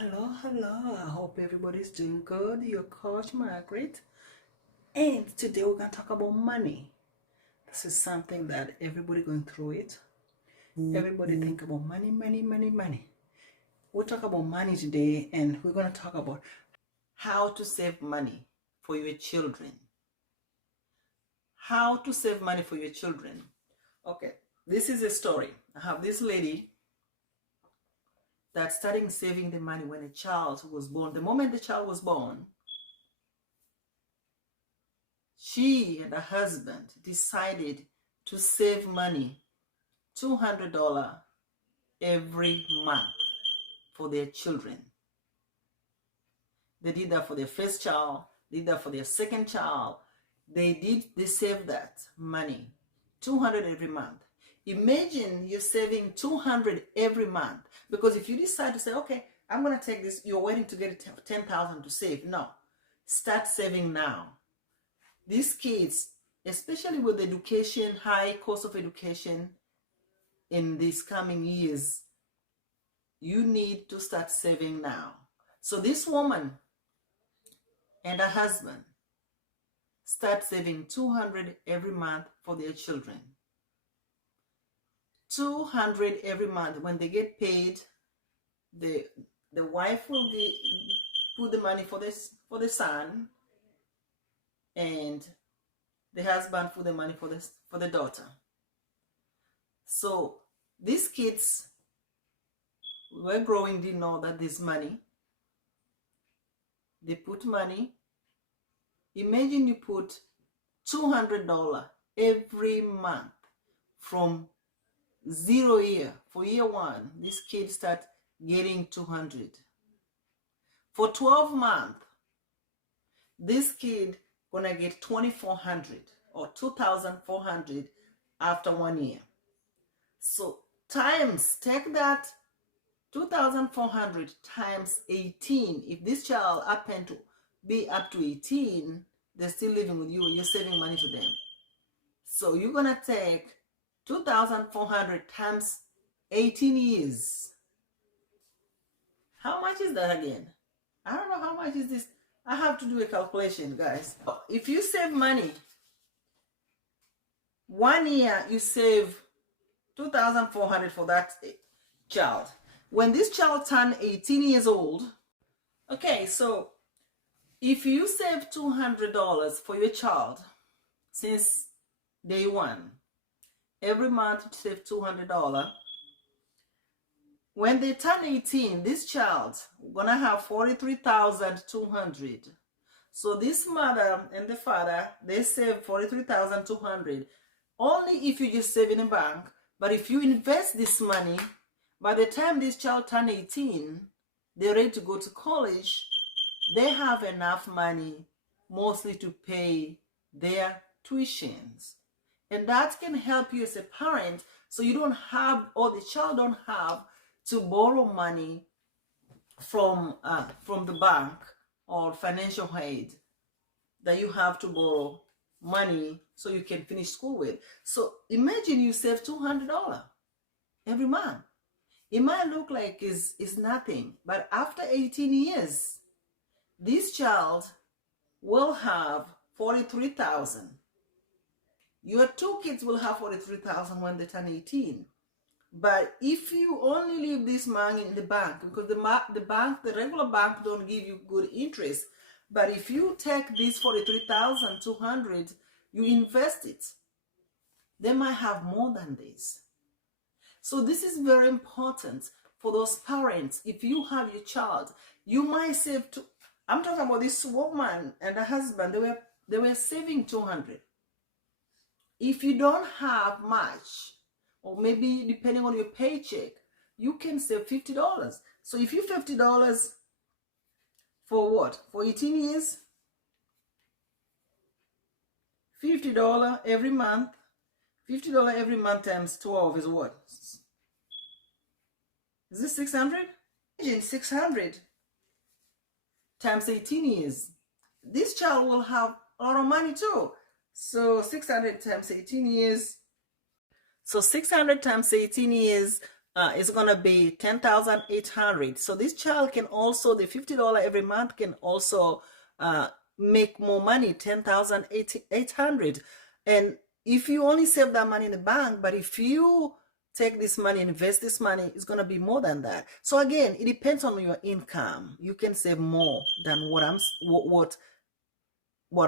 Hello. I hope everybody's doing good. Your coach Margaret, and today we're gonna talk about money. This is something that everybody going through it. Everybody think about money. We'll talk about money today, and we're gonna talk about how to save money for your children. How to save money for your children. Okay, this is a story. I have this lady that started saving the money when a child was born. The moment the child was born, she and her husband decided to save money, $200 every month for their children. They did that for their first child, did that for their second child. They saved that money, $200 every month. Imagine you're saving $200 every month, because if you decide to say, okay, I'm going to take this, you're waiting to get $10,000 to save. No, start saving now. These kids, especially with education, high cost of education in these coming years, you need to start saving now. So this woman and her husband start saving $200 every month for their children. $200 every month. When they get paid, the wife will put the money for the son, and the husband put the money for the daughter. So these kids were growing, didn't know that this money, they put money. Imagine you put $200 every month from 0 year. For year one, these kids start getting $200. For 12 months, this kid gonna get $2,400 or $2,400 after 1 year. So take that $2,400 times 18. If this child happened to be up to 18, they're still living with you, you're saving money to them. So you're gonna take 2,400 times 18 years. How much is that again? I don't know how much is this. I have to do a calculation, guys. If you save money, 1 year you save 2,400 for that child. When this child turns 18 years old, okay, so if you save $200 for your child since day one, every month you save $200. When they turn 18, this child gonna have $43,200. So this mother and the father, they save $43,200 only if you just save in a bank. But if you invest this money, by the time this child turn 18, they're ready to go to college, they have enough money mostly to pay their tuitions. And that can help you as a parent, so you don't have, or the child don't have to borrow money from the bank or financial aid that you have to borrow money so you can finish school with. So imagine you save $200 every month. It might look like it's nothing, but after 18 years, this child will have $43,000. Your two kids will have $43,000 when they turn 18. But if you only leave this money in the bank, because the regular bank don't give you good interest, but if you take this $43,200, you invest it, they might have more than this. So this is very important for those parents. If you have your child, you might save I'm talking about this woman and her husband. They were saving $200. If you don't have much, or maybe depending on your paycheck, you can save $50. So if you $50 for what? For 18 years? $50 every month. $50 every month times 12 is what? Is this 600? 600 times 18 years. This child will have a lot of money too. So 600 times 18 years. So 600 times 18 years it's gonna be 10,800. So this child can also, the $50 every month can also make more money, 10,800. And if you only save that money in the bank, but if you take this money, invest this money, it's gonna be more than that. So again, it depends on your income. You can save more than what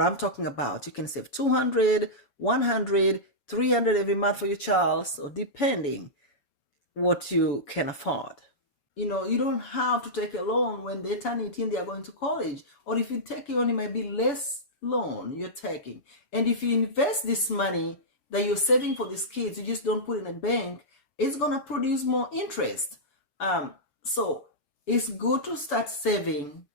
I'm talking about. You can save 200, 100, 300 every month for your child. So depending what you can afford. You know, you don't have to take a loan when they turn 18, they are going to college. Or if you take it on, it might be less loan you're taking. And if you invest this money that you're saving for these kids, you just don't put in a bank, it's going to produce more interest. So it's good to start saving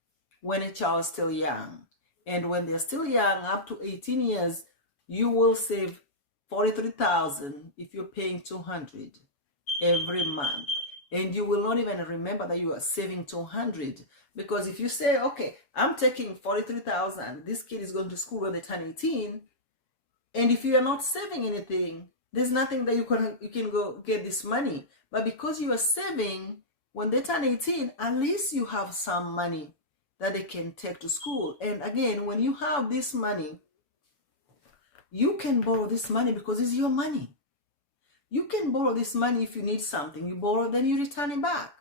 when a child is still young. And when they're still young, up to 18 years, you will save 43,000 if you're paying 200 every month, and you will not even remember that you are saving 200, because if you say, okay, I'm taking 43,000, this kid is going to school when they turn 18, and if you are not saving anything, there's nothing that you can go get this money. But because you are saving, when they turn 18, at least you have some money that they can take to school. And again, when you have this money, you can borrow this money because it's your money. You can borrow this money if you need something. You borrow, then you return it back.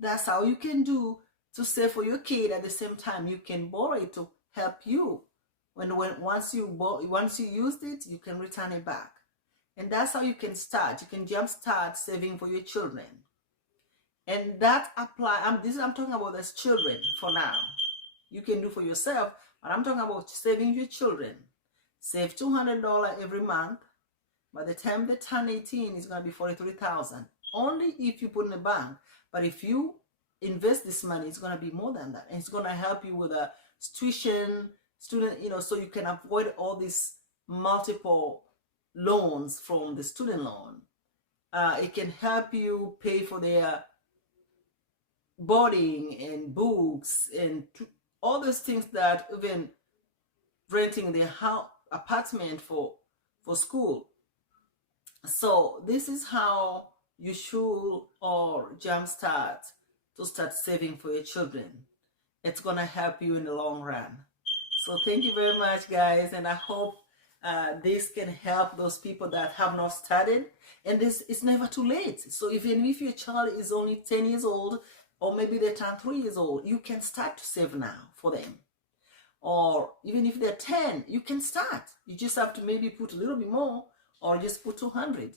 That's how you can do to save for your kid. At the same time, you can borrow it to help you. Once you used it, you can return it back. And that's how you can start. You can jumpstart saving for your children. And that I'm talking about as children for now. You can do for yourself, but I'm talking about saving your children. Save $200 every month. By the time they turn 18, it's going to be 43,000. Only if you put in a bank. But if you invest this money, it's going to be more than that. And it's going to help you with a tuition, student, so you can avoid all these multiple loans from the student loan. It can help you pay for their boarding and books and all those things that even renting their apartment for school. So this is how you should or jumpstart to start saving for your children. It's gonna help you in the long run. So thank you very much, guys, and I hope this can help those people that have not started. And this is never too late. So even if your child is only 10 years old, or maybe they turn 3 years old, you can start to save now for them. Or even if they're 10, you can start. You just have to maybe put a little bit more, or just put 200.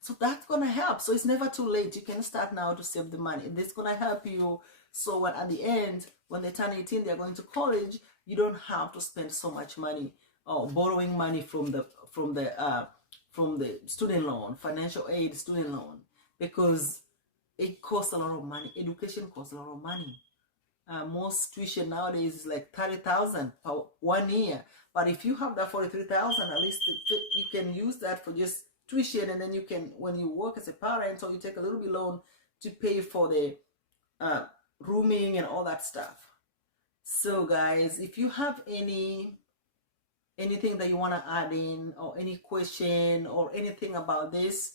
So that's gonna help. So it's never too late. You can start now to save the money. And this is gonna help you. So when at the end, when they turn 18, they're going to college, you don't have to spend so much money or borrowing money from the student loan, financial aid student loan, because it costs a lot of money. Education costs a lot of money. Most tuition nowadays is like 30,000 per 1 year. But if you have that 43,000, at least you can use that for just tuition, and then you can, when you work as a parent, or you take a little bit loan to pay for the rooming and all that stuff. So guys, if you have anything that you want to add in, or any question or anything about this,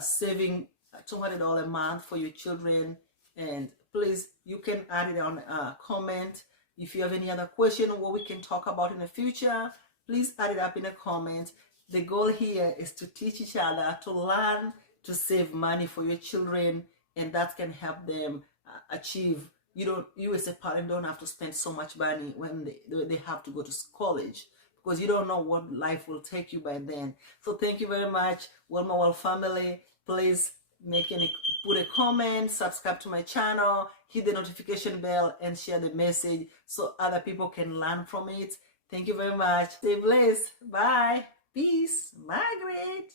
saving $200 a month for your children, and please, you can add it on a comment. If you have any other question or what we can talk about in the future, please add it up in a comment. The goal here is to teach each other, to learn to save money for your children, and that can help them achieve. You as a parent don't have to spend so much money when they have to go to college, because you don't know what life will take you by then. So thank you very much, Wilma Well family. Please put a comment, subscribe to my channel, hit the notification bell, and share the message so other people can learn from it. Thank you very much. Stay blessed. Bye. Peace. Margaret.